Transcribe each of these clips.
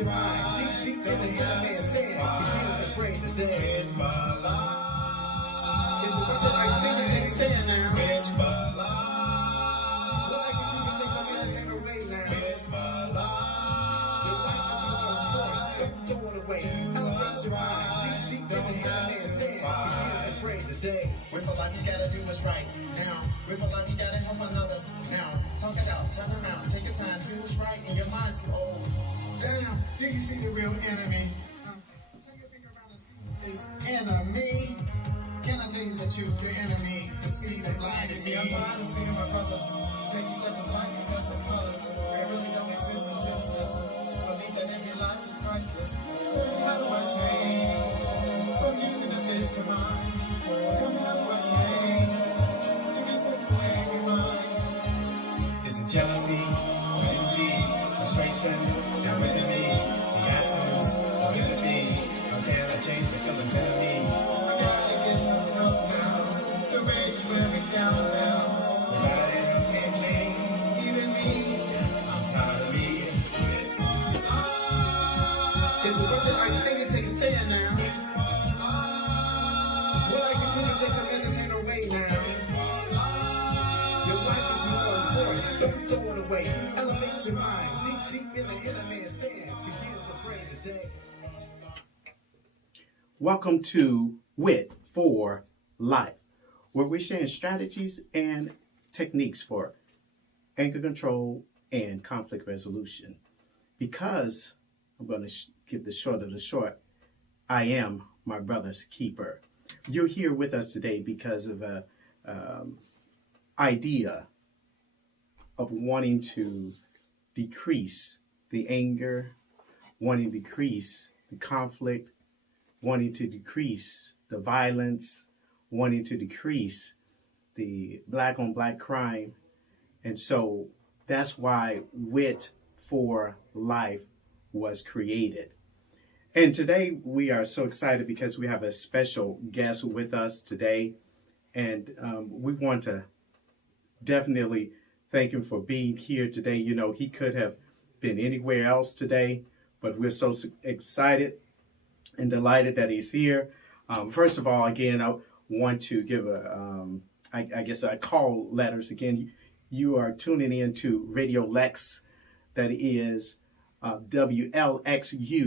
your mind. Deep in the inner man stand. Begin to pray today. Is it worth it? Are you thinking take a stand now? Look like you can take some entertainment away now. Your life is more important. Don't throw it away. Elevate your mind. Deep in the inner man stand. Begin to pray today. With a life, you gotta do what's right now. With a life, you gotta help another now. Talk it out, turn around, take your time, do what's right, and your mind's old. Damn, do you see the real enemy? Turn your finger around and see this enemy. Can I tell you the truth? The enemy, the seed that blinded me. I'm tired of seeing my brothers take each other's life in custom colors. It really don't make sense, it's senseless. Believe that every life is priceless. Tell me how do I change from using the this to mine? Tell me how do I change? Give me something way we mind. Is it jealousy, envy, frustration, now within me? The absence of empathy. How can I change the feelings in me? I gotta get some help now. The rage is wearing down now. Somebody help me, please. Even me, I'm tired of being with Is it worth it? Are you thinking take a stand now? Well, like you can take some entertainment away now. Your life is more important. Don't throw it away. Elevate your mind. Deep in the inner man stand. Begin to pray today. Welcome to WIT for Life, where we're sharing strategies and techniques for anger control and conflict resolution. Because I'm going to give the short of the short, I am my brother's keeper. You're here with us today because of a idea of wanting to decrease the anger, wanting to decrease the conflict, wanting to decrease the violence, wanting to decrease the black on black crime. And so that's why WIT for Life was created. And today we are so excited because we have a special guest with us today. And we want to definitely thank him for being here today. You know, he could have been anywhere else today, but we're so excited and delighted that he's here. First of all, again, I want to give I call letters. Again, you are tuning in to Radio Lex, that is WLXU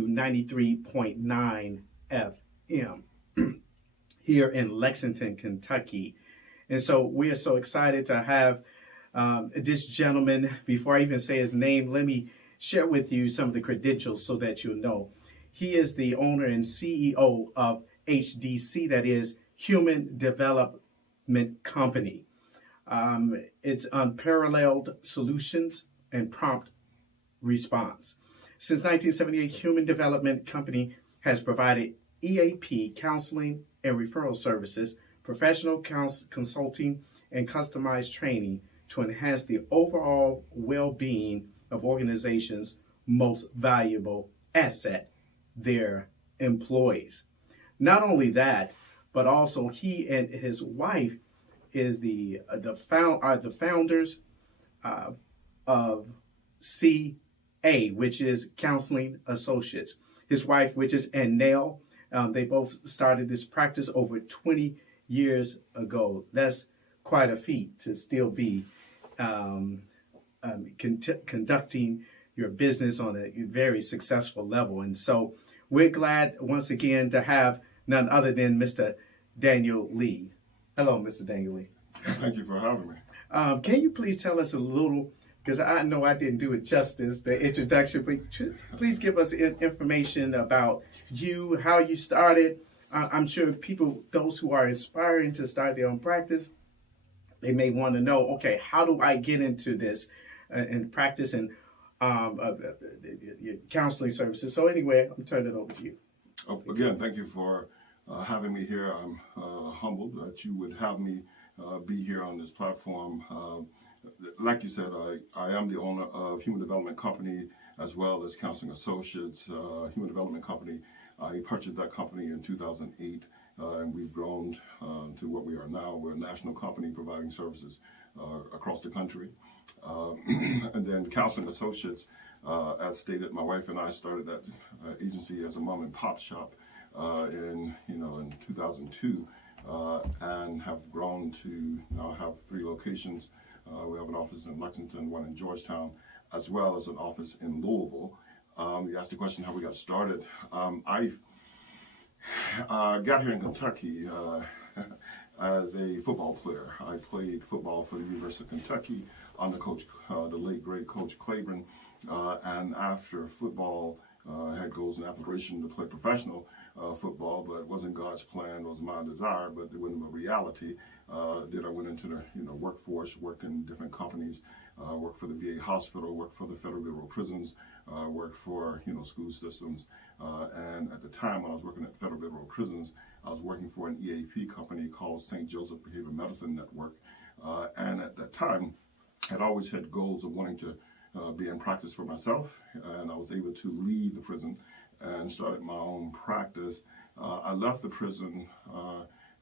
93.9 FM here in Lexington, Kentucky. And so we are so excited to have this gentleman. Before I even say his name, let me share with you some of the credentials so that you'll know. He is the owner and CEO of HDC, that is Human Development Company. It's unparalleled solutions and prompt response. Since 1978, Human Development Company has provided EAP counseling and referral services, professional consulting, and customized training to enhance the overall well-being of organizations' most valuable asset, their employees. Not only that, but also he and his wife is the founders of CA, which is Counseling Associates. His wife, which is Danielle, they both started this practice over 20 years ago. That's quite a feat to still be conducting your business on a very successful level. And so we're glad once again to have none other than Mr. Daniel Lee. Hello, Mr. Daniel Lee. Thank you for having me. Can you please tell us a little, because I know I didn't do it justice, the introduction, but please give us information about you, how you started. I'm sure people, those who are aspiring to start their own practice, they may want to know, okay, how do I get into this and practice and counseling services? So anyway, I'm turning it over to you. Again, thank you for having me here. I'm humbled that you would have me be here on this platform. Like you said, I am the owner of Human Development Company as well as Counseling Associates. Human Development Company, I purchased that company in 2008, and we've grown to what we are now. We're a national company providing services across the country. And then Counseling Associates, as stated, my wife and I started that agency as a mom and pop shop in 2002, and have grown to now have 3 locations. We have an office in Lexington, one in Georgetown, as well as an office in Louisville. You asked the question how we got started. I got here in Kentucky as a football player. I played football for the University of Kentucky under the late great Coach Claiborne, and after football, I had goals and aspiration to play professional football, but it wasn't God's plan, it was my desire, but it wasn't a reality. Then I went into the workforce, worked in different companies, worked for the VA hospital, worked for the Federal Bureau of Prisons, worked for school systems, and at the time when I was working at the Federal Bureau of Prisons, I was working for an EAP company called St. Joseph Behavioral Medicine Network, and at that time, I'd always had goals of wanting to be in practice for myself, and I was able to leave the prison and started my own practice. I left the prison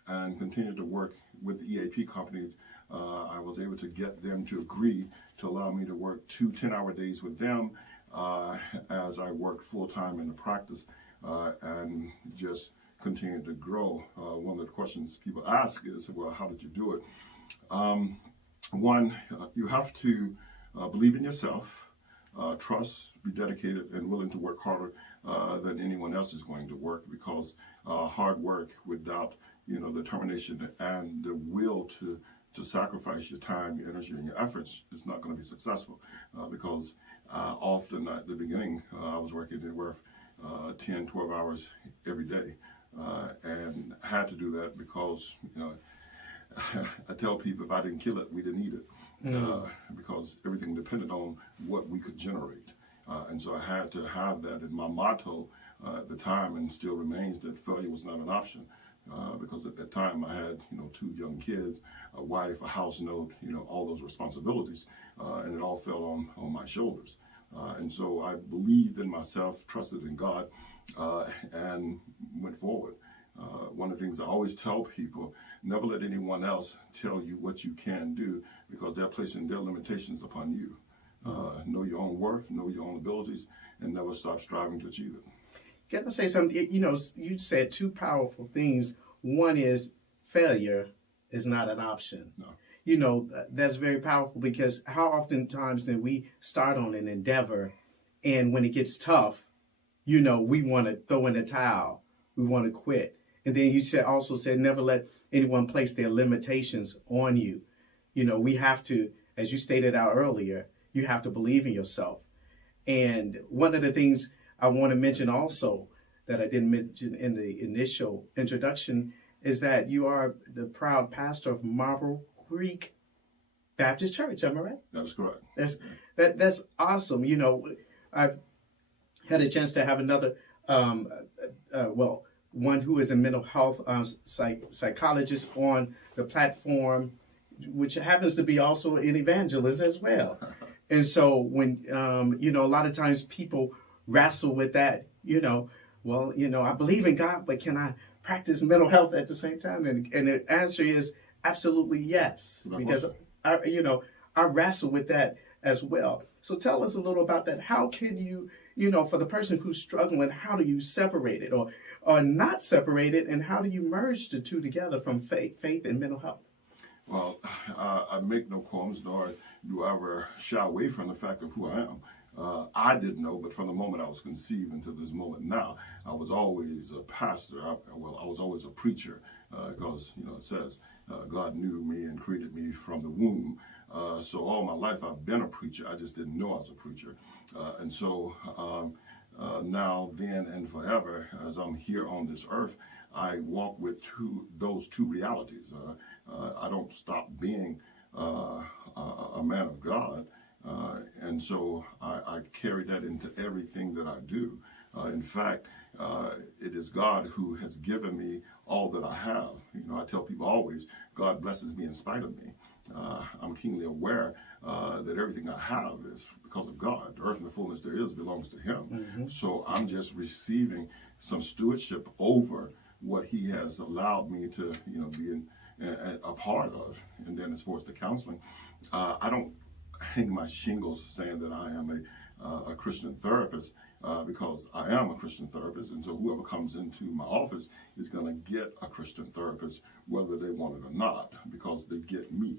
and continued to work with the EAP company. I was able to get them to agree to allow me to work 2 10-hour days with them as I worked full-time in the practice and just continued to grow. One of the questions people ask is, well, how did you do it? One, you have to believe in yourself, trust, be dedicated, and willing to work harder than anyone else is going to work, because hard work without determination and the will to sacrifice your time, your energy, and your efforts is not going to be successful, because often at the beginning I was working anywhere 10, 12 hours every day, and had to do that because I tell people if I didn't kill it, we didn't eat it, because everything depended on what we could generate. And so I had to have that. And my motto at the time, and still remains, that failure was not an option. Because at that time I had 2 young kids, a wife, a house note, all those responsibilities, and it all fell on my shoulders. And so I believed in myself, trusted in God, and went forward. One of the things I always tell people, never let anyone else tell you what you can do, because they're placing their limitations upon you. Know your own worth, know your own abilities, and never stop striving to achieve it. Can I say something? You said 2 powerful things. One is failure is not an option. No. That's very powerful, because how oftentimes then we start on an endeavor, and when it gets tough, we want to throw in the towel. We want to quit. And then you also said never let anyone place their limitations on you. We have to, as you stated out earlier, you have to believe in yourself. And one of the things I want to mention also that I didn't mention in the initial introduction is that you are the proud pastor of Marble Creek Baptist Church. Am I right? That's correct. That's awesome. I've had a chance to have another, one who is a mental health psychologist on the platform, which happens to be also an evangelist as well. And so when, a lot of times people wrestle with that, I believe in God, but can I practice mental health at the same time? And the answer is absolutely yes, because I wrestle with that as well. So tell us a little about that. How can you, for the person who's struggling, how do you separate it or not separate it, and how do you merge the 2 together from faith and mental health? Well, I make no qualms, nor do I ever shy away from the fact of who I am. I didn't know, but from the moment I was conceived until this moment now, I was always a pastor. I was always a preacher, because it says God knew me and created me from the womb. So all my life I've been a preacher. I just didn't know I was a preacher. And so now, then, and forever, as I'm here on this earth, I walk with those two realities. I don't stop being a man of God. And so I carry that into everything that I do. In fact, it is God who has given me all that I have. I tell people always, God blesses me in spite of me. I'm keenly aware that everything I have is because of God. The earth and the fullness there is belongs to Him. Mm-hmm. So I'm just receiving some stewardship over what He has allowed me to, be a part of. And then as far as the counseling, I don't hang my shingles saying that I am a Christian therapist, because I am a Christian therapist, and so whoever comes into my office is going to get a Christian therapist, whether they want it or not, because they get me.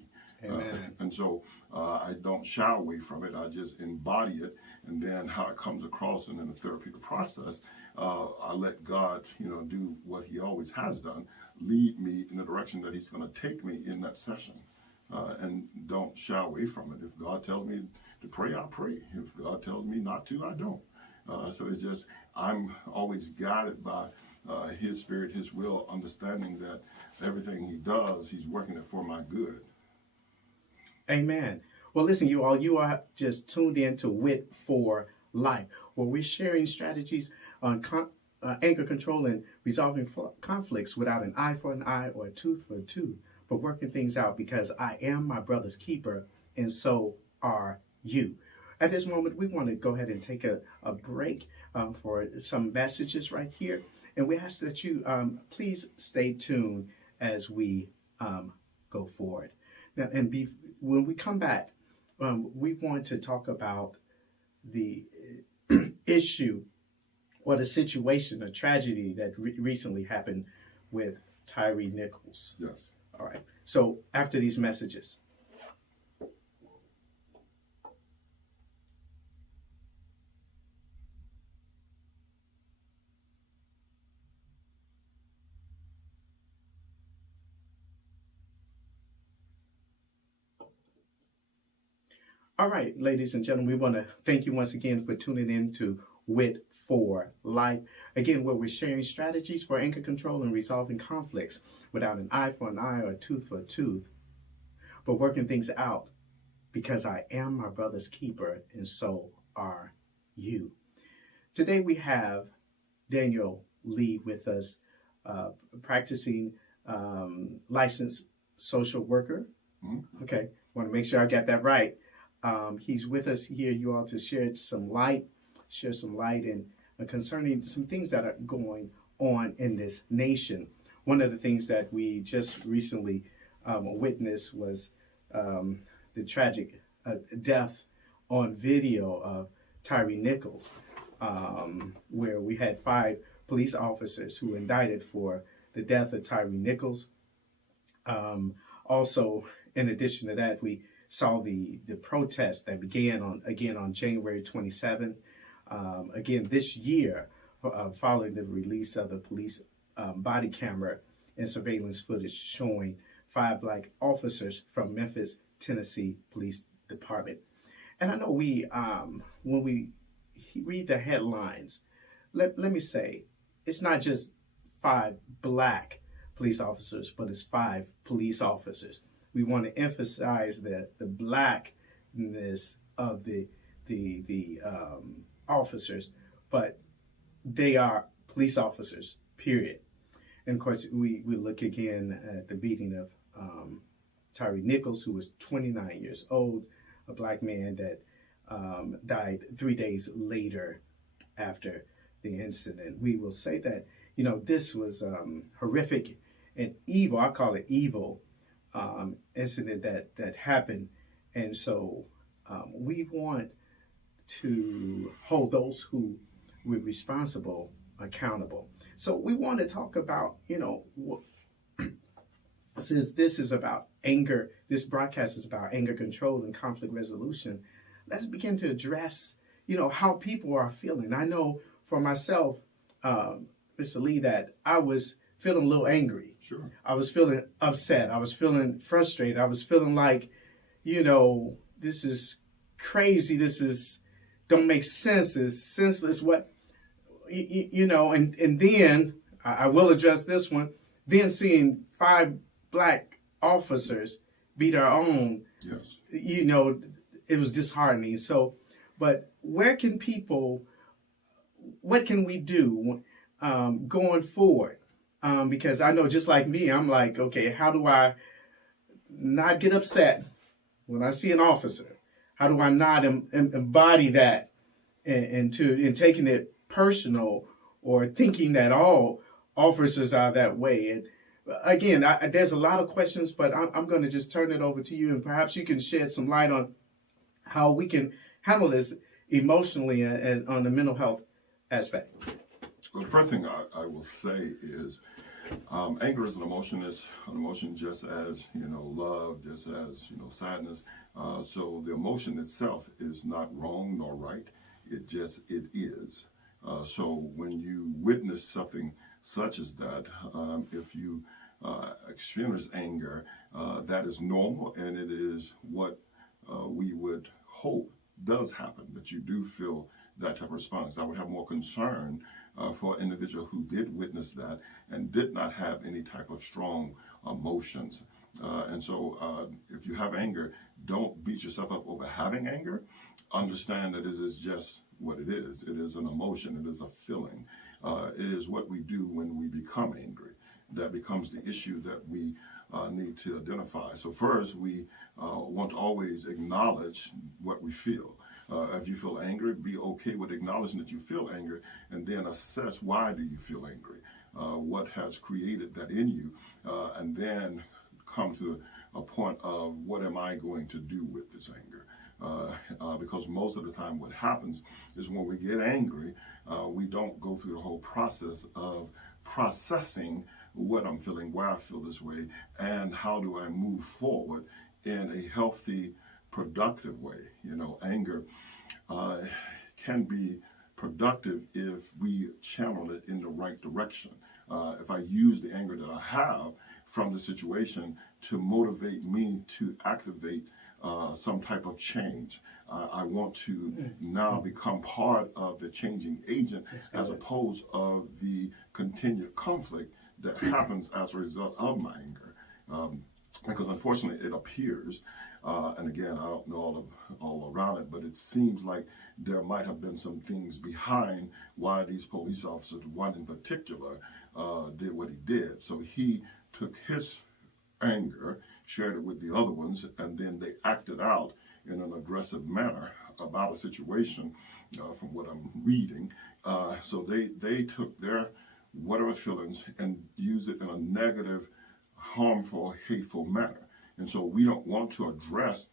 And so I don't shy away from it. I just embody it, and then how it comes across and in the therapeutic process, I let God, do what He always has done, lead me in the direction that He's going to take me in that session, and don't shy away from it. If God tells me to pray, I pray. If God tells me not to, I don't. So it's just, I'm always guided by His Spirit, His will, understanding that everything He does, He's working it for my good. Amen. Well, listen, you are just tuned in to WIT for Life, where we're sharing strategies on anger control and resolving conflicts without an eye for an eye or a tooth for a tooth, but working things out because I am my brother's keeper, and so are you. At this moment, we want to go ahead and take a break for some messages right here, and we ask that you please stay tuned as we go forward. Now, when we come back, we want to talk about the issue or the situation, a tragedy that recently happened with Tyre Nichols. Yes. All right. So after these messages. All right, ladies and gentlemen, we want to thank you once again for tuning in to WIT for Life. Again, where we're sharing strategies for anger control and resolving conflicts without an eye for an eye or a tooth for a tooth, but working things out because I am my brother's keeper, and so are you. Today we have Danielle Lee with us, practicing licensed social worker. Mm-hmm. Okay, want to make sure I got that right. He's with us here, you all, to share some light in concerning some things that are going on in this nation. One of the things that we just recently witnessed was the tragic death on video of Tyre Nichols, where we had 5 police officers who were indicted for the death of Tyre Nichols. Also, in addition to that, we saw the protest that began on January 27th. Again, this year, following the release of the police body camera and surveillance footage showing 5 black officers from Memphis, Tennessee Police Department. And I know when we read the headlines, let me say, it's not just 5 black police officers, but it's 5 police officers. We want to emphasize the blackness of the officers, but they are police officers, period. And of course, we look again at the beating of Tyre Nichols, who was 29 years old, a black man that died 3 days later after the incident. We will say that, this was horrific and evil. I call it evil. Incident that happened, and so we want to hold those who were responsible accountable. So we want to talk about, since this is about anger, this broadcast is about anger control and conflict resolution. Let's begin to address, how people are feeling. I know for myself, Mr. Lee, that I was feeling a little angry. Sure. I was feeling upset. I was feeling frustrated. I was feeling like, this is crazy. This don't make sense. It's senseless. What, and then I will address this one. Then seeing 5 black officers beat our own, yes, it was disheartening. So, but what can we do going forward? Because I know, just like me, I'm like, okay, how do I not get upset when I see an officer? How do I not embody that and taking it personal or thinking that all officers are that way? And again, there's a lot of questions, but I'm going to just turn it over to you, and perhaps you can shed some light on how we can handle this emotionally as on the mental health aspect. Well, the first thing I will say is anger is an emotion. It's an emotion just as, love, just as, sadness. So the emotion itself is not wrong nor right. It is. So when you witness something such as that, if you experience anger, that is normal, and it is what we would hope does happen, that you do feel that type of response. I would have more concern for an individual who did witness that and did not have any type of strong emotions. And so if you have anger, don't beat yourself up over having anger. Understand that it is just what it is. It is an emotion. It is a feeling. It is what we do when we become angry. That becomes the issue that we need to identify. So first, we want to always acknowledge what we feel. If you feel angry, be okay with acknowledging that you feel angry, and then assess why do you feel angry, what has created that in you, and then come to a point of what am I going to do with this anger. Because most of the time what happens is when we get angry, we don't go through the whole process of processing what I'm feeling, why I feel this way, and how do I move forward in a healthy, productive way. Anger can be productive if we channel it in the right direction. If I use the anger that I have from the situation to motivate me to activate some type of change. I want to now become part of the changing agent as opposed of the continued conflict that happens as a result of my anger. Because unfortunately it appears, and again, I don't know all around it, but it seems like there might have been some things behind why these police officers, one in particular, did what he did. So he took his anger, shared it with the other ones, and then they acted out in an aggressive manner about a situation, from what I'm reading. So they took their whatever feelings and used it in a negative, harmful, hateful manner. And so we don't want to address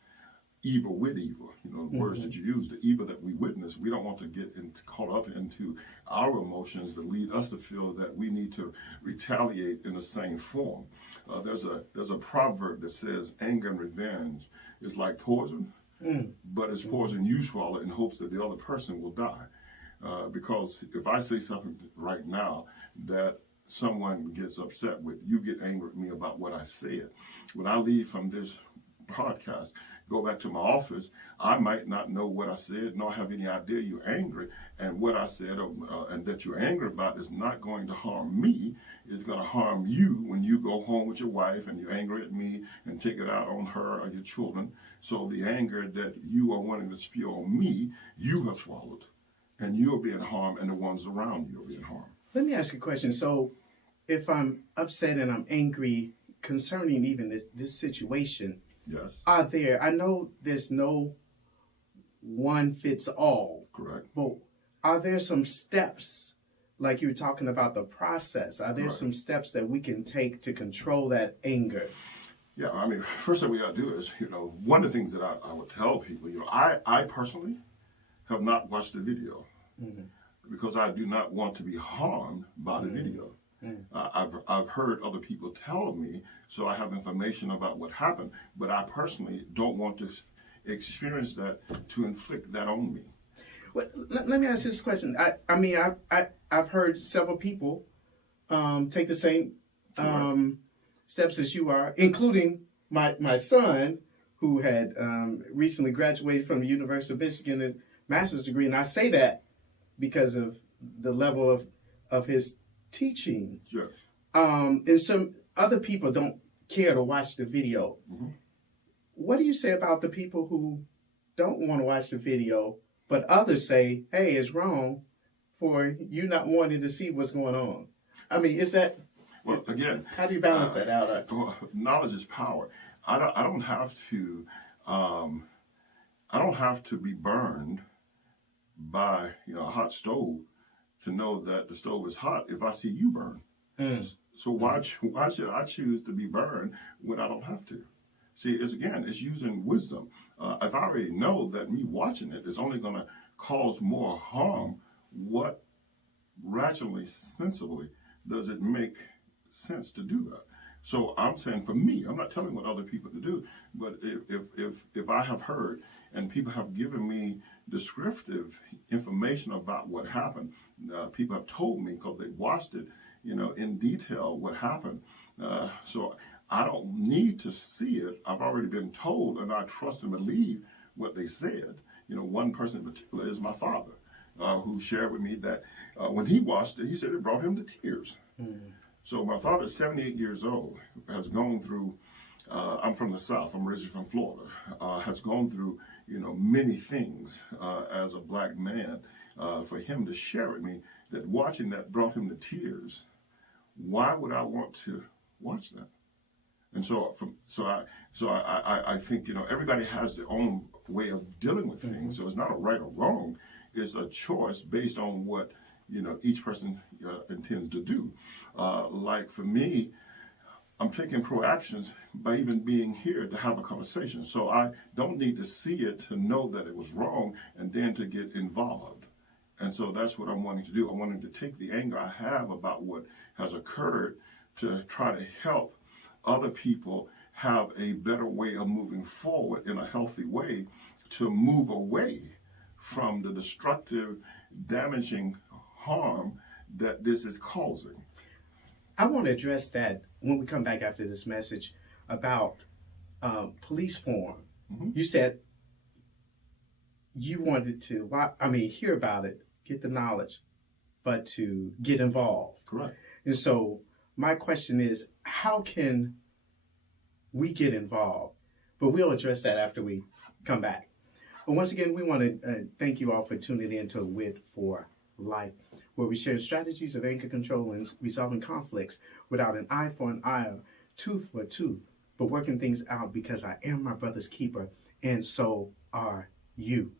evil with evil. The words that you use, the evil that we witness, we don't want to get caught up into our emotions that lead us to feel that we need to retaliate in the same form. There's a proverb that says anger and revenge is like poison, but it's poison you swallow in hopes that the other person will die. Because if I say something right now that someone gets upset with, you get angry with me about what I said. When I leave from this podcast, go back to my office, I might not know what I said, nor have any idea you're angry. And what I said and that you're angry about is not going to harm me. It's going to harm you when you go home with your wife and you're angry at me and take it out on her or your children. So the anger that you are wanting to spew on me, you have swallowed. And you're being harmed, and the ones around you are being harmed. Let me ask you a question. So if I'm upset and I'm angry concerning even this situation, yes, I know there's no one fits all. Correct. But are there some steps, like you were talking about the process, are there Correct. some steps that we can take to control that anger? Yeah, I mean, first thing we got to do is, one of the things that I would tell people, I personally have not watched the video because I do not want to be harmed by the video. I've heard other people tell me, so I have information about what happened, but I personally don't want to experience that to inflict that on me. Well, let me ask you this question. I've heard several people take the same steps as you are, including my son, who had recently graduated from the University of Michigan, his master's degree, and I say that because of the level of his teaching. Yes. And some other people don't care to watch the video. What do you say about the people who don't want to watch the video, but others say, hey, it's wrong for you not wanting to see what's going on? I mean, is that... Well, again... How do you balance that out? Knowledge is power. I don't have to be burned by a hot stove to know that the stove is hot if I see you burn. So why should I choose to be burned when I don't have to? See, it's using wisdom. If I already know that me watching it is only going to cause more harm, what rationally, sensibly, does it make sense to do that? So I'm saying for me, I'm not telling what other people to do, but if I have heard and people have given me descriptive information about what happened, people have told me because they watched it, in detail what happened. So I don't need to see it. I've already been told, and I trust and believe what they said. One person in particular is my father, who shared with me that when he watched it, he said it brought him to tears. So my father is 78 years old, has gone through, I'm from the South, I'm originally from Florida, has gone through, many things as a black man. For him to share with me that watching that brought him to tears, why would I want to watch that? And so I think, everybody has their own way of dealing with things. So it's not a right or wrong. It's a choice based on what, each person intends to do. Like for me, I'm taking proactions by even being here to have a conversation. So I don't need to see it to know that it was wrong and then to get involved. And so that's what I'm wanting to do. I'm wanting to take the anger I have about what has occurred to try to help other people have a better way of moving forward in a healthy way, to move away from the destructive, damaging harm that this is causing. I want to address that when we come back after this message about police form. You said you wanted to, hear about it, get the knowledge, but to get involved. Correct. And so my question is, how can we get involved? But we'll address that after we come back. But once again, we want to thank you all for tuning in to WIT4LIFE, where we share strategies of anger control and resolving conflicts without an eye for an eye, tooth for tooth, but working things out because I am my brother's keeper, and so are you.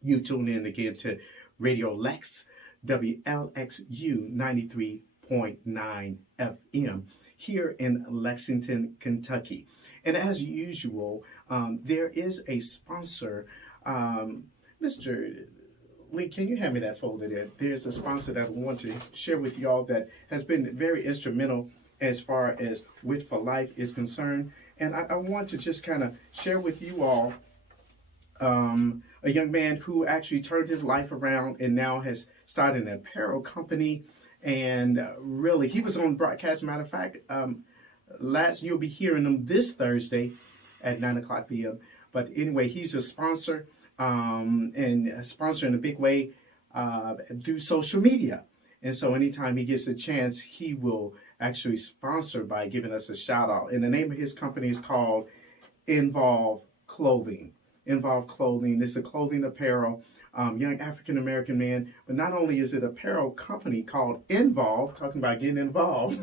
You tune in again to Radio Lex, WLXU 93.9 FM here in Lexington, Kentucky. And as usual, there is a sponsor. Mr. Lee, can you hand me that folder there? There's a sponsor that I want to share with y'all that has been very instrumental as far as WIT4LIFE is concerned. And I want to just kind of share with you all a young man who actually turned his life around and now has started an apparel company. And really, he was on broadcast. Matter of fact, you'll be hearing him this Thursday at 9:00 p.m. But anyway, he's a sponsor and a sponsor in a big way through social media. And so anytime he gets a chance, he will actually sponsor by giving us a shout out. And the name of his company is called Involve Clothing. Involve Clothing. It's a clothing apparel, young African-American man. But not only is it an apparel company called Involve, talking about getting involved,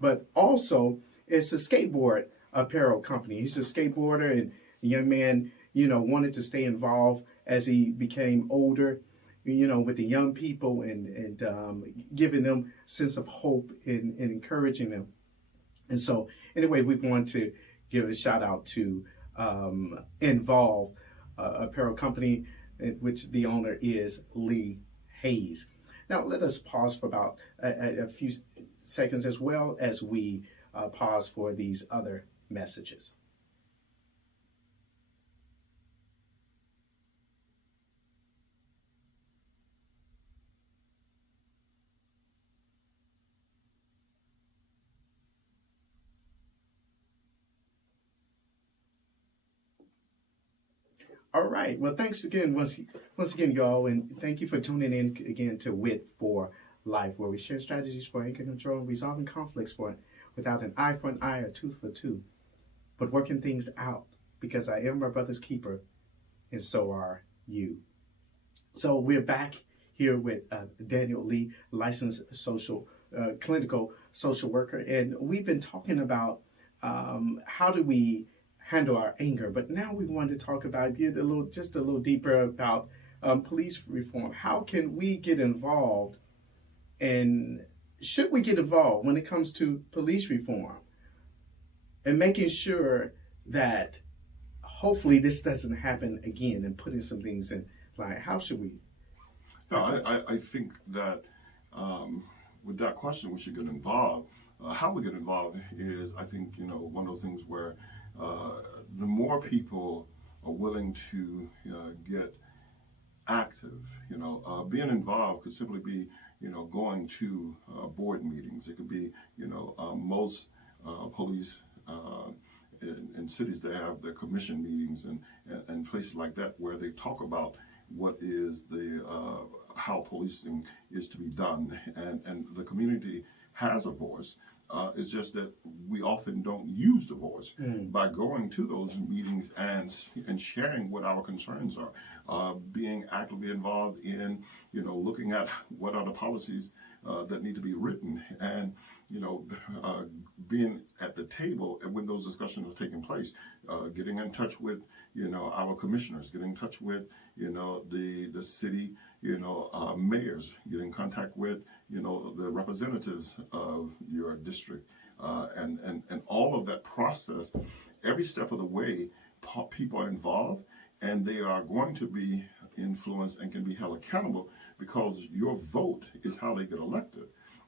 but also it's a skateboard apparel company. He's a skateboarder, and the young man, wanted to stay involved as he became older, with the young people and giving them a sense of hope and encouraging them. And so anyway, we want to give a shout out to Involve Apparel Company, which the owner is Lee Hayes. Now let us pause for about a few seconds as well as we pause for these other messages. All right. Well, thanks again, once again, y'all, and thank you for tuning in again to WIT4LIFE, where we share strategies for anger control and resolving conflicts without an eye for an eye or tooth for tooth, but working things out because I am my brother's keeper, and so are you. So we're back here with Danielle Lee, licensed clinical social worker, and we've been talking about how do we handle our anger, but now we want to talk about just a little deeper about police reform. How can we get involved, and should we get involved when it comes to police reform and making sure that hopefully this doesn't happen again, and putting some things in, like, how should we? No, I think that with that question, we should get involved. How we get involved is, I think, one of those things where the more people are willing to get active, being involved could simply be, going to board meetings. It could be, most police in cities, they have their commission meetings and places like that where they talk about what is the how policing is to be done, and the community has a voice. It's just that we often don't use the voice by going to those meetings and sharing what our concerns are, being actively involved in, looking at what are the policies that need to be written, and being at the table when those discussions are taking place, getting in touch with our commissioners, getting in touch with the city mayors, get in contact with the representatives of your district, and all of that process. Every step of the way, people are involved, and they are going to be influenced and can be held accountable, because your vote is how they get elected.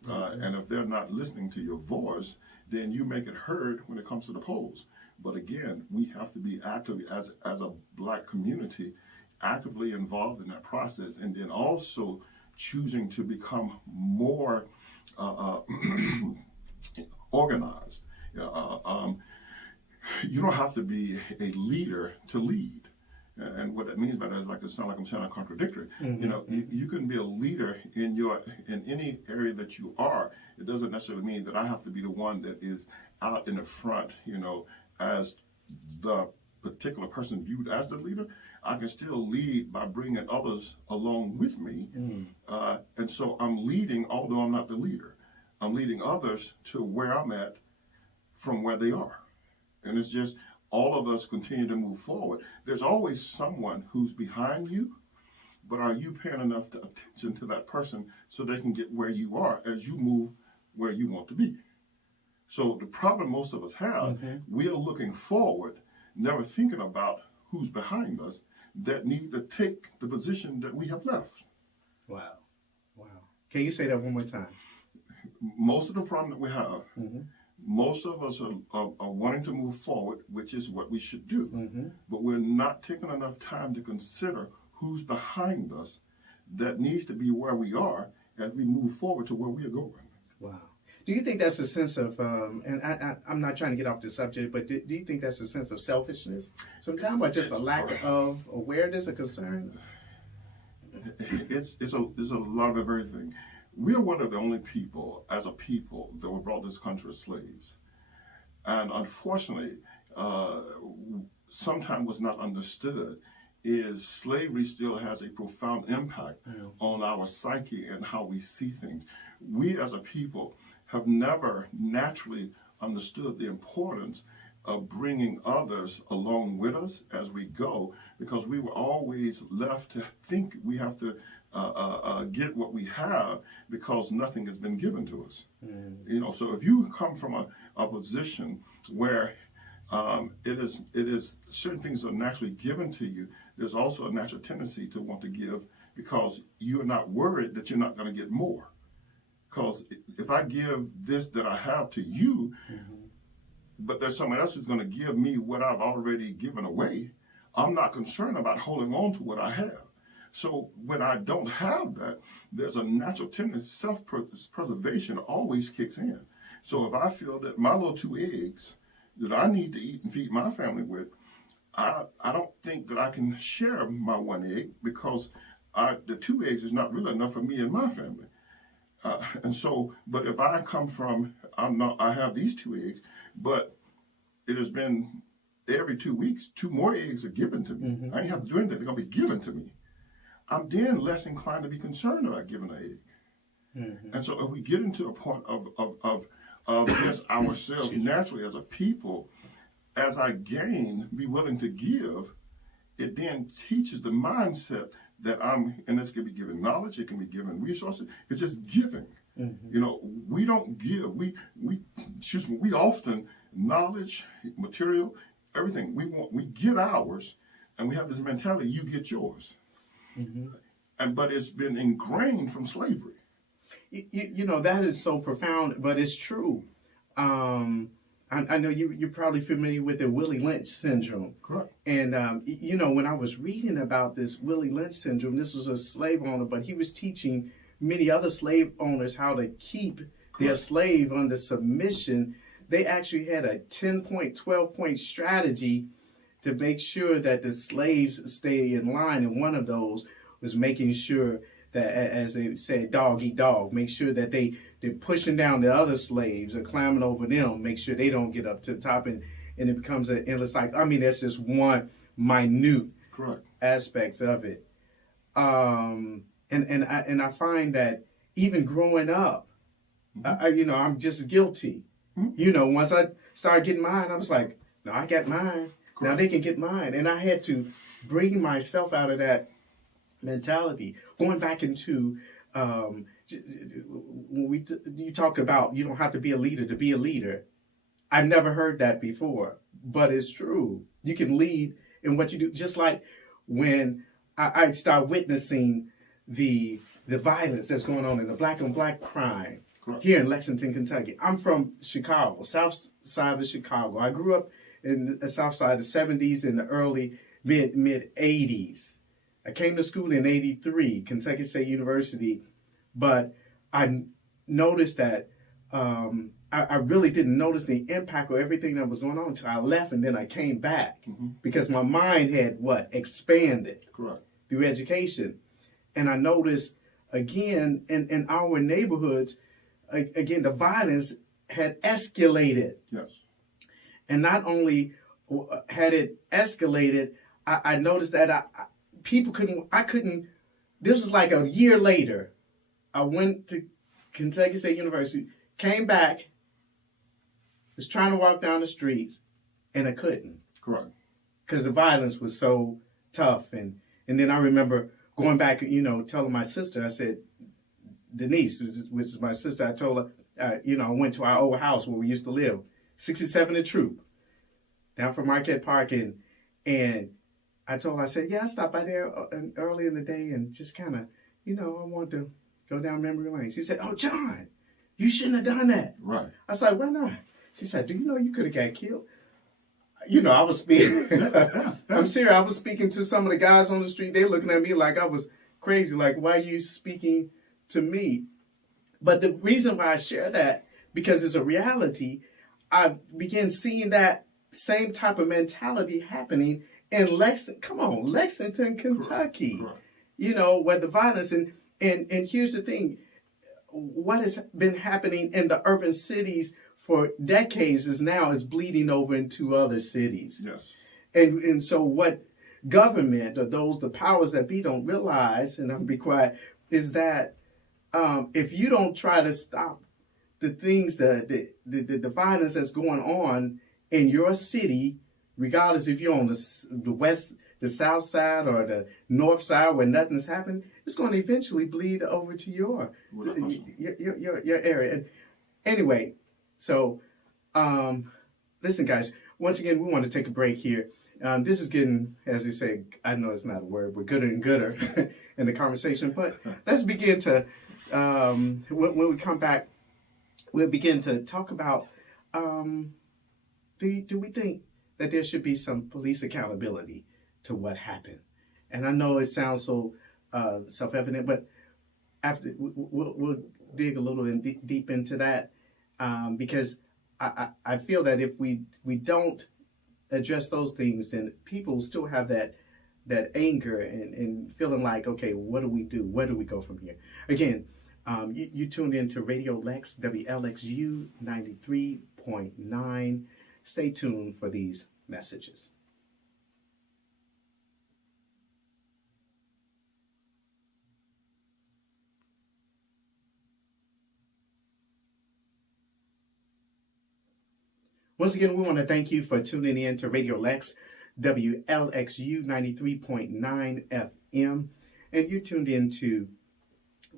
And if they're not listening to your voice, then you make it heard when it comes to the polls. But again, we have to be active as a Black community, actively involved in that process, and then also choosing to become more organized. You don't have to be a leader to lead. And what that means by that is, it sounds like I'm sounding contradictory. You can be a leader in any area that you are. It doesn't necessarily mean that I have to be the one that is out in the front, as the particular person viewed as the leader. I can still lead by bringing others along with me. And so I'm leading, although I'm not the leader. I'm leading others to where I'm at from where they are. And it's just all of us continue to move forward. There's always someone who's behind you, but are you paying enough attention to that person so they can get where you are as you move where you want to be? So the problem most of us have, we are looking forward, never thinking about who's behind us that need to take the position that we have left. Wow. Can you say that one more time? Most of the problem that we have, most of us are wanting to move forward, which is what we should do. But we're not taking enough time to consider who's behind us that needs to be where we are as we move forward to where we are going. Wow. Do you think that's a sense of, and I'm not trying to get off the subject, but do you think that's a sense of selfishness sometimes, or just a lack of awareness or concern? It's a lot of everything. We are one of the only people, as a people, that were brought to this country as slaves. And unfortunately, sometimes what's not understood is slavery still has a profound impact on our psyche and how we see things. We as a people have never naturally understood the importance of bringing others along with us as we go, because we were always left to think we have to get what we have because nothing has been given to us. So if you come from a position where it is certain things are naturally given to you, there's also a natural tendency to want to give because you're not worried that you're not going to get more. Because if I give this that I have to you, but there's someone else who's going to give me what I've already given away, I'm not concerned about holding on to what I have. So when I don't have that, there's a natural tendency, self-preservation always kicks in. So if I feel that my little 2 eggs that I need to eat and feed my family with, I don't think that I can share my 1 egg, because the 2 eggs is not really enough for me and my family. And so, but if I come from, I have these 2 eggs, but it has been every 2 weeks, 2 more eggs are given to me. I ain't have to do anything, they're going to be given to me. I'm then less inclined to be concerned about giving an egg. And so if we get into a point of just ourselves naturally as a people, as I gain, be willing to give, it then teaches the mindset that and this can be given knowledge, it can be given resources, it's just giving. We don't give, we often, knowledge, material, everything. We get ours, and we have this mentality: you get yours. But it's been ingrained from slavery. You know, that is so profound, but it's true. I know you're probably familiar with the Willie Lynch syndrome. Correct. And, you know, when I was reading about this Willie Lynch syndrome, this was a slave owner, but he was teaching many other slave owners how to keep their slave under submission. They actually had a 10-point, 12-point strategy to make sure that the slaves stay in line. And one of those was making sure that, as they say, dog eat dog, make sure that they're pushing down the other slaves or climbing over them, make sure they don't get up to the top, and it becomes an endless, like, I mean, that's just one minute aspects of it. And I find that even growing up, you know, I'm just guilty. You know, once I started getting mine, I was like, no, I got mine. Now they can get mine. And I had to bring myself out of that mentality. Going back into when you talk about you don't have to be a leader to be a leader. I've never heard that before, but it's true. You can lead in what you do. Just like when I start witnessing the violence that's going on in the black on black crime here in Lexington, Kentucky. I'm from Chicago, south side of Chicago. I grew up in the south side, the 70s and the early mid 80s. I came to school in 83, Kentucky State University, but I noticed that I really didn't notice the impact of everything that was going on until I left, and then I came back because my mind had expanded through education. And I noticed again in our neighborhoods, again, the violence had escalated. Yes. And not only had it escalated, I noticed that I couldn't, this was like a year later. I went to Kentucky State University, came back, was trying to walk down the streets, and I couldn't. Correct. Because the violence was so tough. And then I remember going back, you know, telling my sister, I said, Denise, which is my sister, I told her, you know, I went to our old house where we used to live, 67 The Troop, down from Marquette Park, and I told her, I said, yeah, I stopped by there early in the day and just kind of, you know, I want to go down memory lane. She said, oh, John, you shouldn't have done that. Right. I was like, why not? She said, do you know you could have got killed? You know, I was speaking. I'm serious. I was speaking to some of the guys on the street. They looking at me like I was crazy. Like, why are you speaking to me? But the reason why I share that, because it's a reality, I began seeing that same type of mentality happening in Lexington, Kentucky. Correct. You know, where the violence and here's the thing, what has been happening in the urban cities for decades is bleeding over into other cities. Yes. And so what government or the powers that be don't realize, and I'll be quiet, is that if you don't try to stop the things, the violence that's going on in your city, regardless if you're on the west, the south side, or the north side where nothing's happened, it's going to eventually bleed over to your area. And anyway, so listen, guys. Once again, we want to take a break here. This is getting, as you say, I know it's not a word, but gooder and gooder in the conversation. But let's begin to when we come back, we'll begin to talk about do we think that there should be some police accountability to what happened? And I know it sounds so self-evident, but after we'll dig a little deep into that because I feel that if we don't address those things, then people still have that anger and feeling like, okay, what do we do? Where do we go from here? Again, you tuned into Radio Lex, WLXU 93.9. Stay tuned for these messages. Once again, we want to thank you for tuning in to Radio Lex, WLXU 93.9 FM. And you tuned into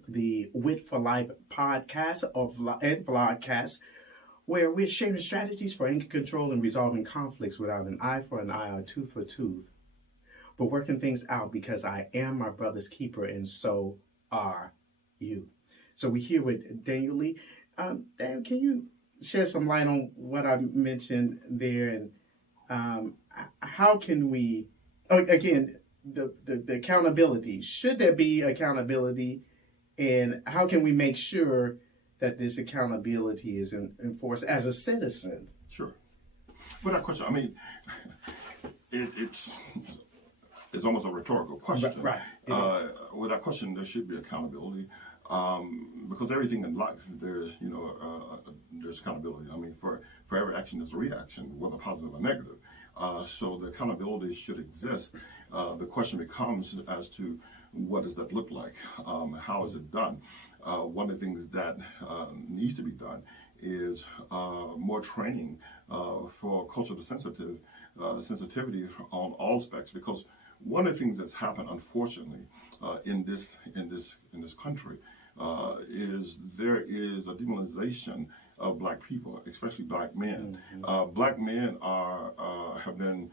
the WIT4LIFE podcast and vlogcast, where we're sharing strategies for anger control and resolving conflicts without an eye for an eye or tooth for tooth, but working things out because I am my brother's keeper and so are you. So we're here with Danielle Lee. Dan, can you shed some light on what I mentioned there, and how can we, again, the accountability, should there be accountability, and how can we make sure that this accountability is enforced as a citizen? Sure. Without question, I mean, it's almost a rhetorical question. Right. Without question, there should be accountability. Because everything in life, there's accountability. I mean, for every action, there's a reaction, whether positive or negative. So the accountability should exist. The question becomes as to what does that look like? How is it done? One of the things that needs to be done is more training for cultural sensitivity on all aspects. Because one of the things that's happened, unfortunately, in this country is there is a demonization of black people, especially black men. Mm-hmm. Black men have been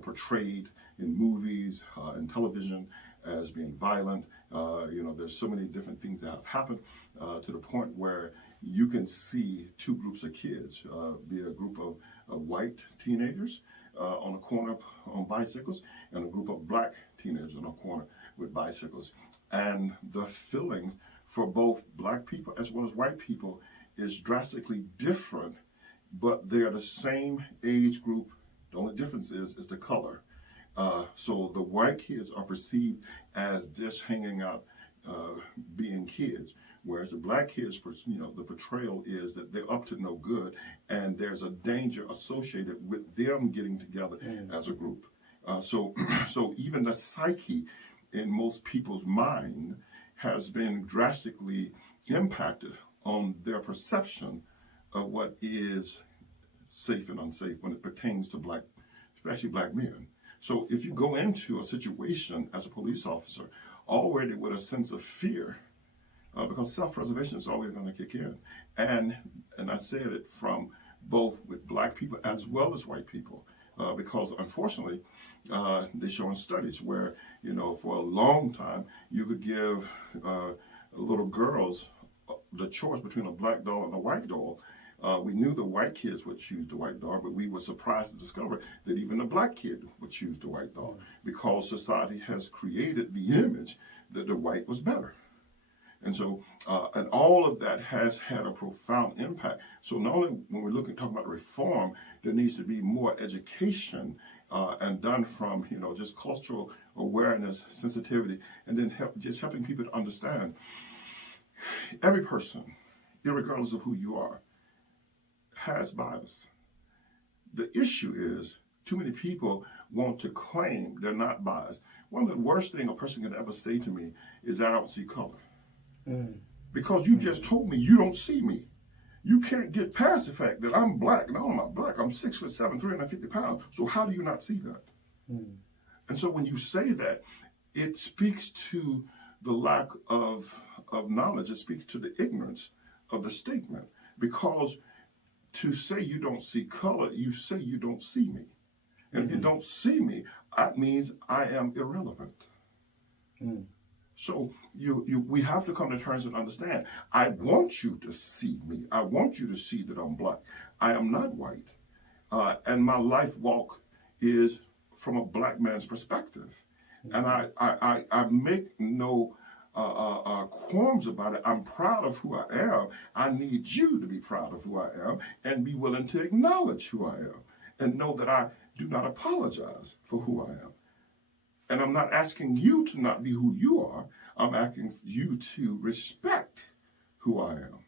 portrayed in movies and television as being violent. There's so many different things that have happened to the point where you can see two groups of kids, be a group of white teenagers on a corner on bicycles, and a group of black teenagers on a corner with bicycles. And the feeling for both black people as well as white people is drastically different, but they're the same age group. The only difference is the color. So the white kids are perceived as just hanging out, being kids, whereas the black kids, the portrayal is that they're up to no good, and there's a danger associated with them getting together as a group. So even the psyche in most people's mind has been drastically impacted on their perception of what is safe and unsafe when it pertains to especially black men. So if you go into a situation as a police officer already with a sense of fear, because self-preservation is always going to kick in, and I said it from both with black people as well as white people, because unfortunately they show in studies where for a long time you could give little girls the choice between a black doll and a white doll. We knew the white kids would choose the white doll, but we were surprised to discover that even the black kid would choose the white doll, because society has created the image that the white was better. And so, and all of that has had a profound impact. So not only when we're talking about reform, there needs to be more education and done from, just cultural awareness, sensitivity, and then helping people to understand every person, irregardless of who you are, has bias. The issue is too many people want to claim they're not biased. One of the worst things a person could ever say to me is I don't see color. Because you just told me you don't see me. You can't get past the fact that I'm black. And I'm not black. I'm 6'7", 350 pounds. So how do you not see that? And so when you say that, it speaks to the lack of knowledge. It speaks to the ignorance of the statement. Because to say you don't see color, you say you don't see me. And if you don't see me, that means I am irrelevant. So we have to come to terms and understand, I want you to see me. I want you to see that I'm black. I am not white. And my life walk is from a black man's perspective. And I make no qualms about it. I'm proud of who I am. I need you to be proud of who I am and be willing to acknowledge who I am and know that I do not apologize for who I am. And I'm not asking you to not be who you are. I'm asking you to respect who I am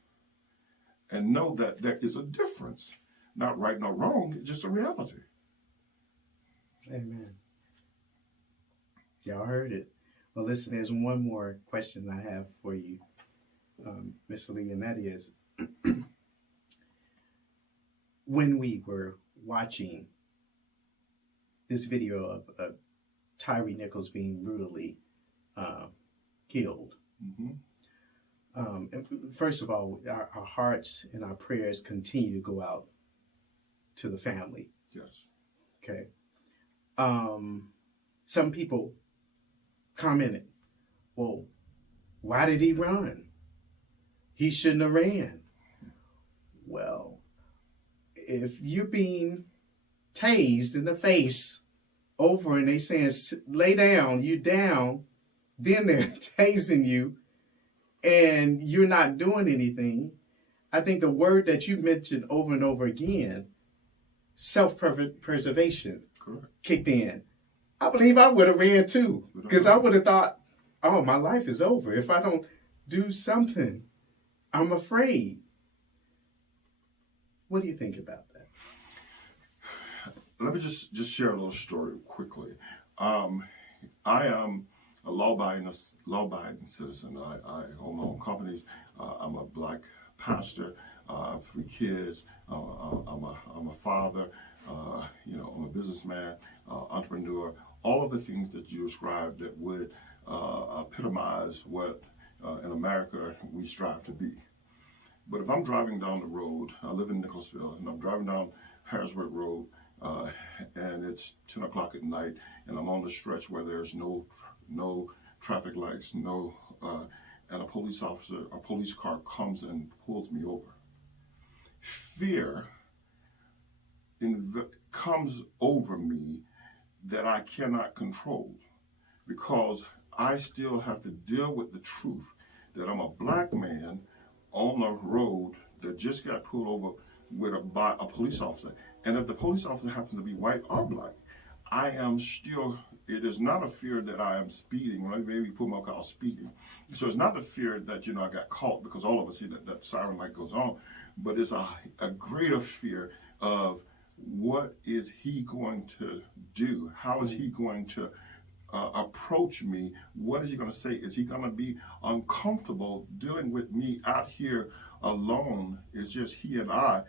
and know that there is a difference. Not right nor wrong, it's just a reality. Amen. Y'all heard it. Well, listen, there's one more question I have for you, Mr. Lee, and that is, when we were watching this video of Tyree Nichols being brutally killed, First of all, our hearts and our prayers continue to go out to the family. Yes. Okay. Some people commented, well, why did he run? He shouldn't have ran. Well, if you're being tased in the face over and they saying, lay down, you down, then they're tasing you and you're not doing anything. I think the word that you mentioned over and over again, self-preservation, Correct. kicked in. I believe I would have ran too, because I would have thought, oh, my life is over. If I don't do something, I'm afraid. What do you think about that? Let me just share a little story quickly. I am a law-abiding citizen. I own my own companies. I'm a black pastor. I have 3 kids. I'm a father. I'm a businessman, entrepreneur. All of the things that you described that would epitomize what in America we strive to be. But if I'm driving down the road, I live in Nicholasville, and I'm driving down Harrisburg Road, and it's 10 o'clock at night, and I'm on the stretch where there's no traffic lights, and a police car comes and pulls me over. Fear comes over me that I cannot control, because I still have to deal with the truth that I'm a black man on a road that just got pulled over by a police officer. And if the police officer happens to be white or black, I am still, it is not a fear that I am speeding, right? Maybe put my car speeding. So it's not the fear that, I got caught, because all of us see that siren light goes on, but it's a greater fear of what is he going to do? How is he going to approach me? What is he going to say? Is he going to be uncomfortable dealing with me out here alone? It's just he and I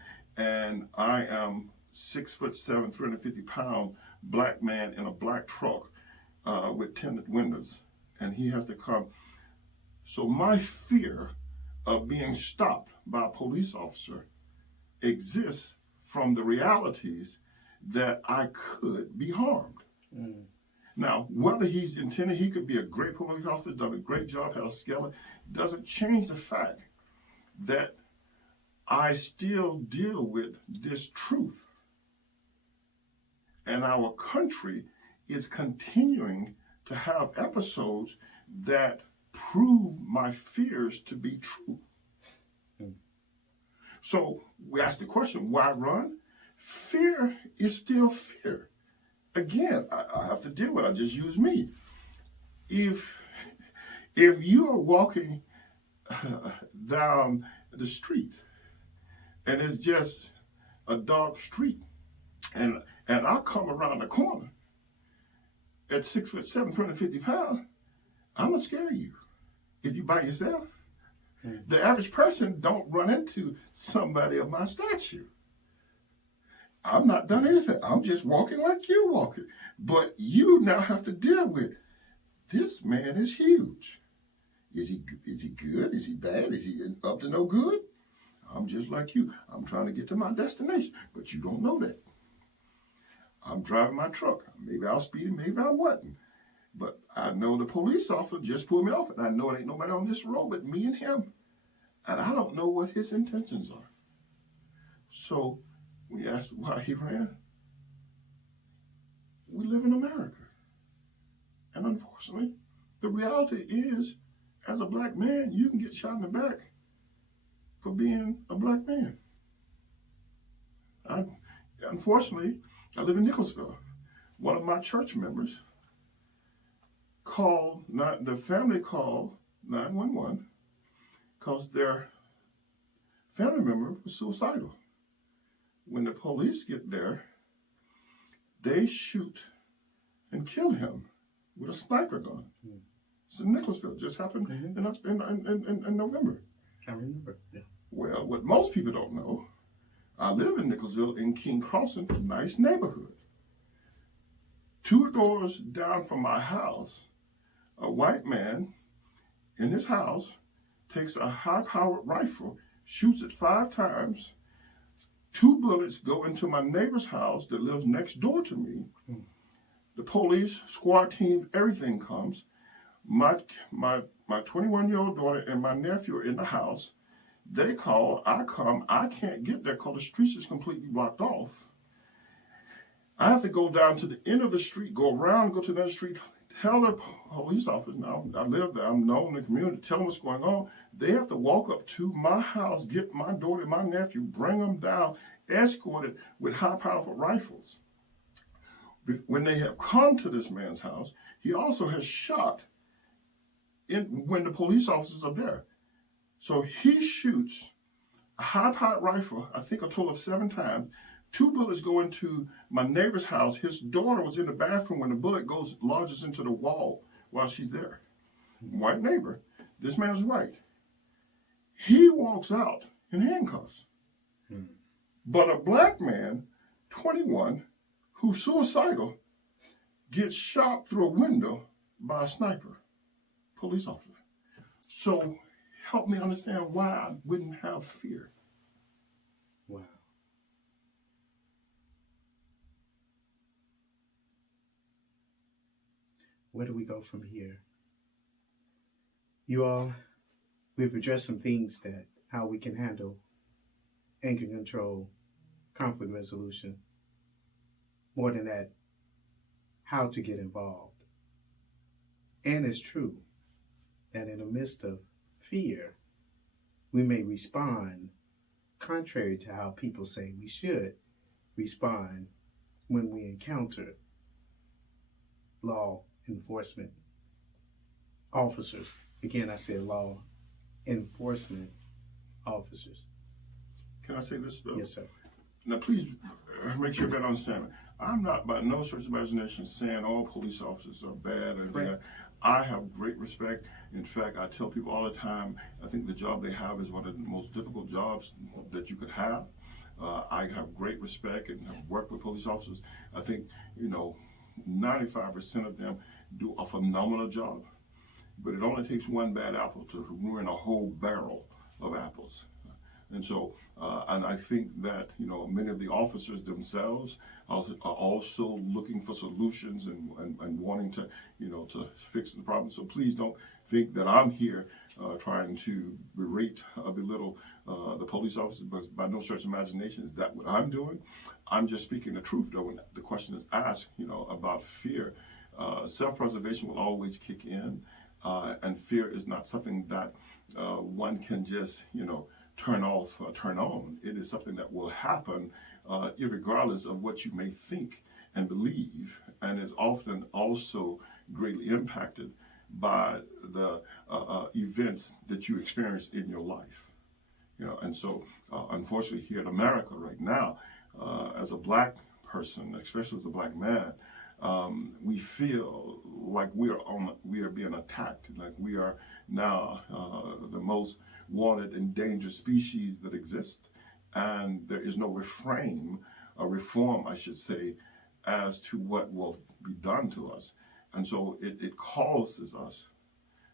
am 6'7", 350 pound black man in a black truck with tinted windows, and he has to come. So my fear of being stopped by a police officer exists from the realities that I could be harmed. Mm. Now, whether he's intended, he could be a great police officer, done a great job, had a skeleton, doesn't change the fact that I still deal with this truth. And our country is continuing to have episodes that prove my fears to be true. So we ask the question, why run? Fear is still fear. Again, I have to deal with it. I just use me. If you are walking down the street and it's just a dark street, and I come around the corner at 6'7", 250 pounds, I'm gonna scare you. If you by yourself, the average person don't run into somebody of my stature. I'm not done anything. I'm just walking like you're walking. But you now have to deal with, this man is huge. Is he good? Is he bad? Is he up to no good? I'm just like you. I'm trying to get to my destination, but you don't know that. I'm driving my truck. Maybe I was speeding, maybe I wasn't. But I know the police officer just pulled me off, and I know it ain't nobody on this road but me and him. And I don't know what his intentions are. So we asked why he ran. We live in America. And unfortunately, the reality is, as a black man, you can get shot in the back for being a black man. Unfortunately, I live in Nicholasville. One of my church members the family called 911 because their family member was suicidal. When the police get there, they shoot and kill him with a sniper gun. It's in Nicholasville. Just happened in November. I remember. Yeah. Well, what most people don't know, I live in Nicholasville in King Crossing, a nice neighborhood. 2 doors down from my house, a white man in his house takes a high-powered rifle, shoots it 5 times. 2 bullets go into my neighbor's house that lives next door to me. The police, squad team, everything comes. My 21-year-old daughter and my nephew are in the house. They call, I come, I can't get there because the streets is completely blocked off. I have to go down to the end of the street, go around, go to another street, tell the police officer, now I live there, I'm known in the community, tell them what's going on. They have to walk up to my house, get my daughter and my nephew, bring them down, escorted with high powerful rifles. When they have come to this man's house, he also has shot when the police officers are there. So he shoots a high-powered rifle, I think a total of 7 times. 2 bullets go into my neighbor's house. His daughter was in the bathroom when the bullet lodges into the wall while she's there. White neighbor. This man's white. He walks out in handcuffs. But a black man, 21, who's suicidal, gets shot through a window by a sniper, police officer. So help me understand why I wouldn't have fear. Wow. Where do we go from here? You all, we've addressed some things that how we can handle and can control conflict resolution. More than that, how to get involved. And it's true that in the midst of fear, we may respond contrary to how people say we should respond when we encounter law enforcement officers. Again, I said law enforcement officers. Can I say this, Bill? Yes, sir. Now, please make sure you better understand. I'm not by no stretch of imagination saying all police officers are bad or anything. Right. I have great respect. In fact, I tell people all the time, I think the job they have is one of the most difficult jobs that you could have. I have great respect and have worked with police officers. I think, 95% of them do a phenomenal job. But it only takes one bad apple to ruin a whole barrel of apples. And so, and I think that, many of the officers themselves are also looking for solutions and wanting to, to fix the problem. So please don't think that I'm here trying to belittle the police officers, but by no stretch of imagination is that what I'm doing. I'm just speaking the truth, though, when the question is asked, about fear. Self-preservation will always kick in, and fear is not something that one can just, turn off or turn on. It is something that will happen irregardless of what you may think and believe, and is often also greatly impacted by the events that you experience in your life. And so unfortunately here in America right now, as a black person, especially as a black man, we feel like we are being attacked, like we are now the most wanted and dangerous species that exist, and there is no reform, I should say, as to what will be done to us. And so it causes us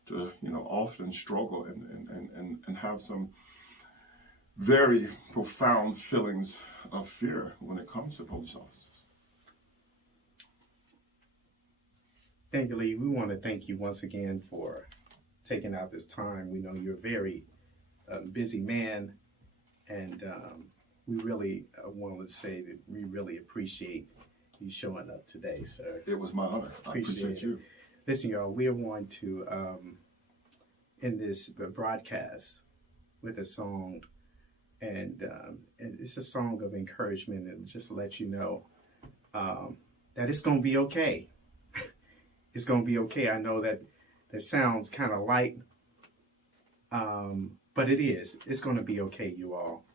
to, often struggle and have some very profound feelings of fear when it comes to police officers. Thank you, Lee. We want to thank you once again for taking out this time. We know you're a very busy man, and we really wanted to say that we really appreciate you showing up today, sir. It was my honor. I appreciate you. Listen, y'all, we are going to end this broadcast with a song, and it's a song of encouragement, and just to let you know that it's going to be okay. It's going to be okay. I know that sounds kind of light, but it is. It's going to be okay, you all.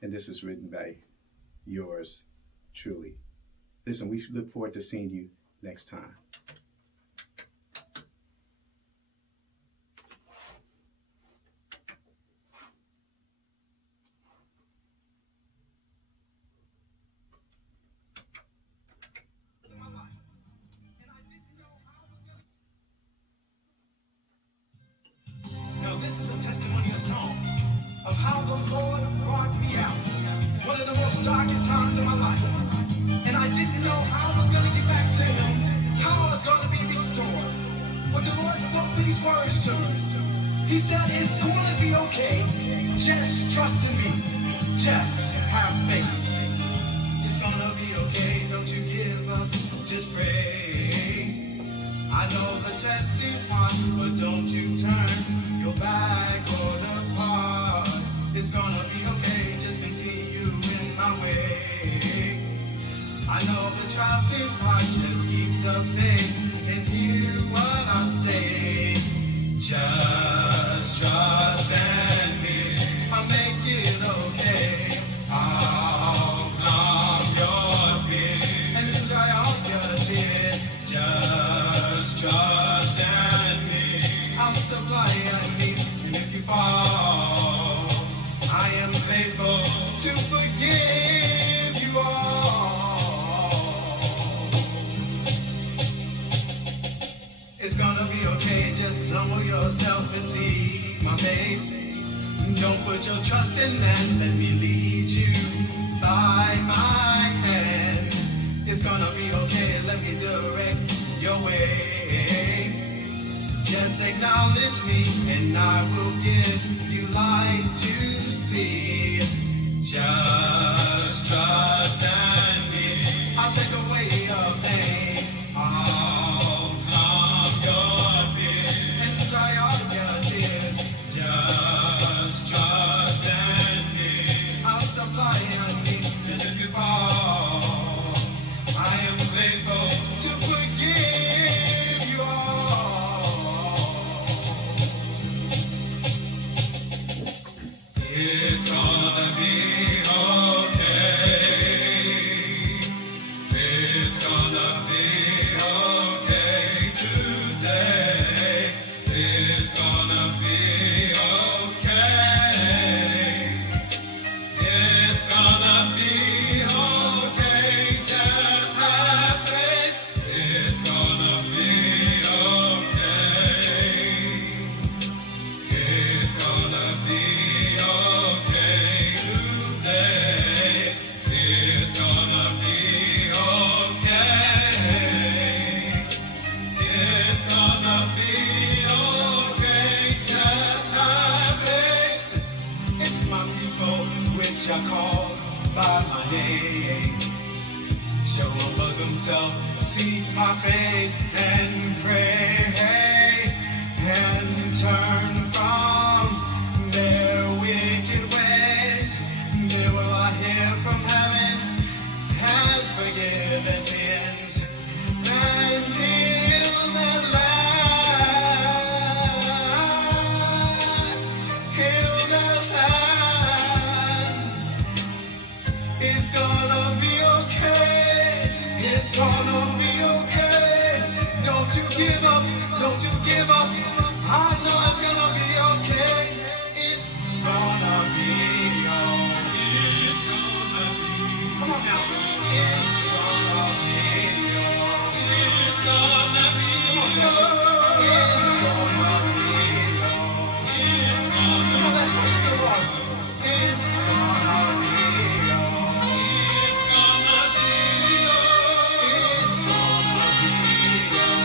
And this is written by yours truly. Listen, we look forward to seeing you next time. Now this is a testimony song of how the Lord brought me out. One of the most darkest times in my life. And I didn't know how I was going to get back to Him, how I was going to be restored. But the Lord spoke these words to me. He said, it's going to be okay. Just trust in me. Just have faith. It's going to be okay. Don't you give up. Just pray. I know the test seems hard, but don't you turn your back or depart. It's going to be okay. Just continue in my way. I know the trial seems hard. Just keep the faith and hear what I say. Just trust and me. I'll make it okay. I'll calm your fear and dry all your tears. Just trust and me. I'll supply your needs. And if you fall, I am faithful to forgive you all. It's gonna be okay, just humble yourself and see my face. Don't put your trust in man, let me lead you by my hand. It's gonna be okay, let me direct your way. Just acknowledge me and I will give you light to see. Just trust and me. I'll take away your pain. I'll calm your fear and dry all your tears. Just trust and me. I'll supply your needs. And if you fall, I am faithful to forgive you all. It's gonna be okay. It's gonna be okay today. It's gonna be okay. It's gonna be okay. Just have faith. It's gonna be okay. It's gonna be okay today. It's gonna be okay. It's gonna be okay. Just have faith. If my people, which are called by my name, shall humble themselves, seek my face, and pray, and turn from their wicked ways, then will I hear from heaven and forgive their sins and heal their land. Heal their land. It's gonna be okay. It's gonna be okay. Don't you give up. Don't you give up. I know it's gonna be okay. It's gonna be okay. It's gonna be. Come on now. It's gonna be okay. It's gonna be. Come on, church. It's gonna be okay. It's gonna. Come on, let's worship the Lord. It's gonna be okay. It's gonna be okay. It's gonna be okay.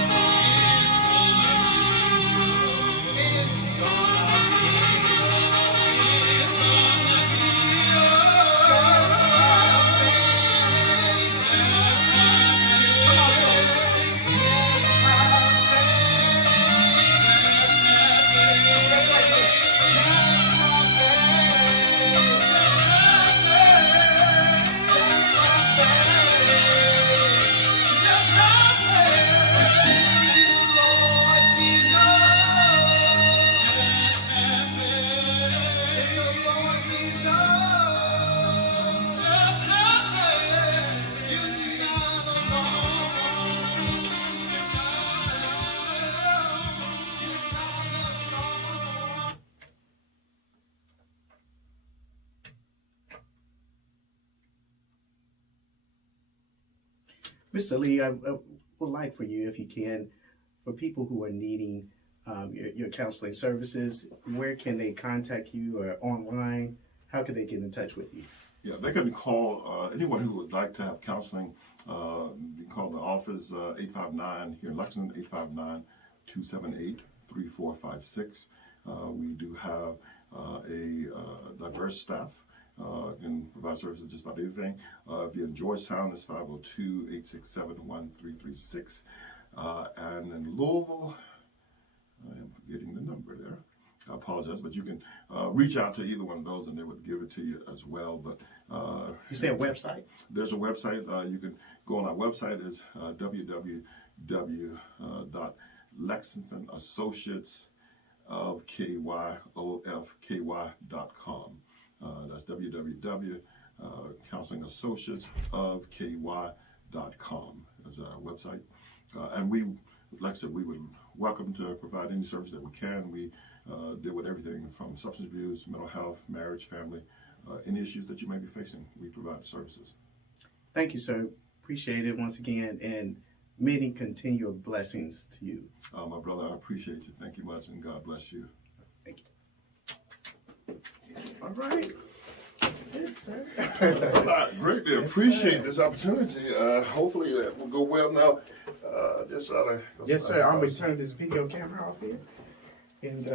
It's gonna be okay. It's gonna be okay. Just have faith. Just have faith. Come on, church. Just have faith. Just have faith. That's right there. Just have faith. Just have faith. Just have faith. In the Lord Jesus. Just have faith. In the Lord Jesus. Just have faith. You're not alone. You're not alone. You're not alone. Mr. Lee, I would like for you, if you can, for people who are needing your counseling services, where can they contact you, or online? How can they get in touch with you? Yeah, they can call anyone who would like to have counseling. You can call the office 859 here in Lexington, 859-278-3456. We do have a diverse staff. Can provide services just about anything. If you're in Georgetown, it's 502-867-1336. And in Louisville, I am forgetting the number there. I apologize, but you can reach out to either one of those and they would give it to you as well. But You say a website? there's a website. You can go on our website. It's www.lexingtonassociatesofkyofky.com. That's www.counselingassociatesofky.com. That's our website. And we, like I said, we would welcome to provide any service that we can. We deal with everything from substance abuse, mental health, marriage, family, any issues that you may be facing. We provide services. Thank you, sir. Appreciate it once again, and many continual blessings to you. My brother, I appreciate you. Thank you much, and God bless you. Thank you. All right. That's it, sir. I greatly appreciate this opportunity. Hopefully that will go well now. Yes, sir. I'm going to turn this video camera off here. And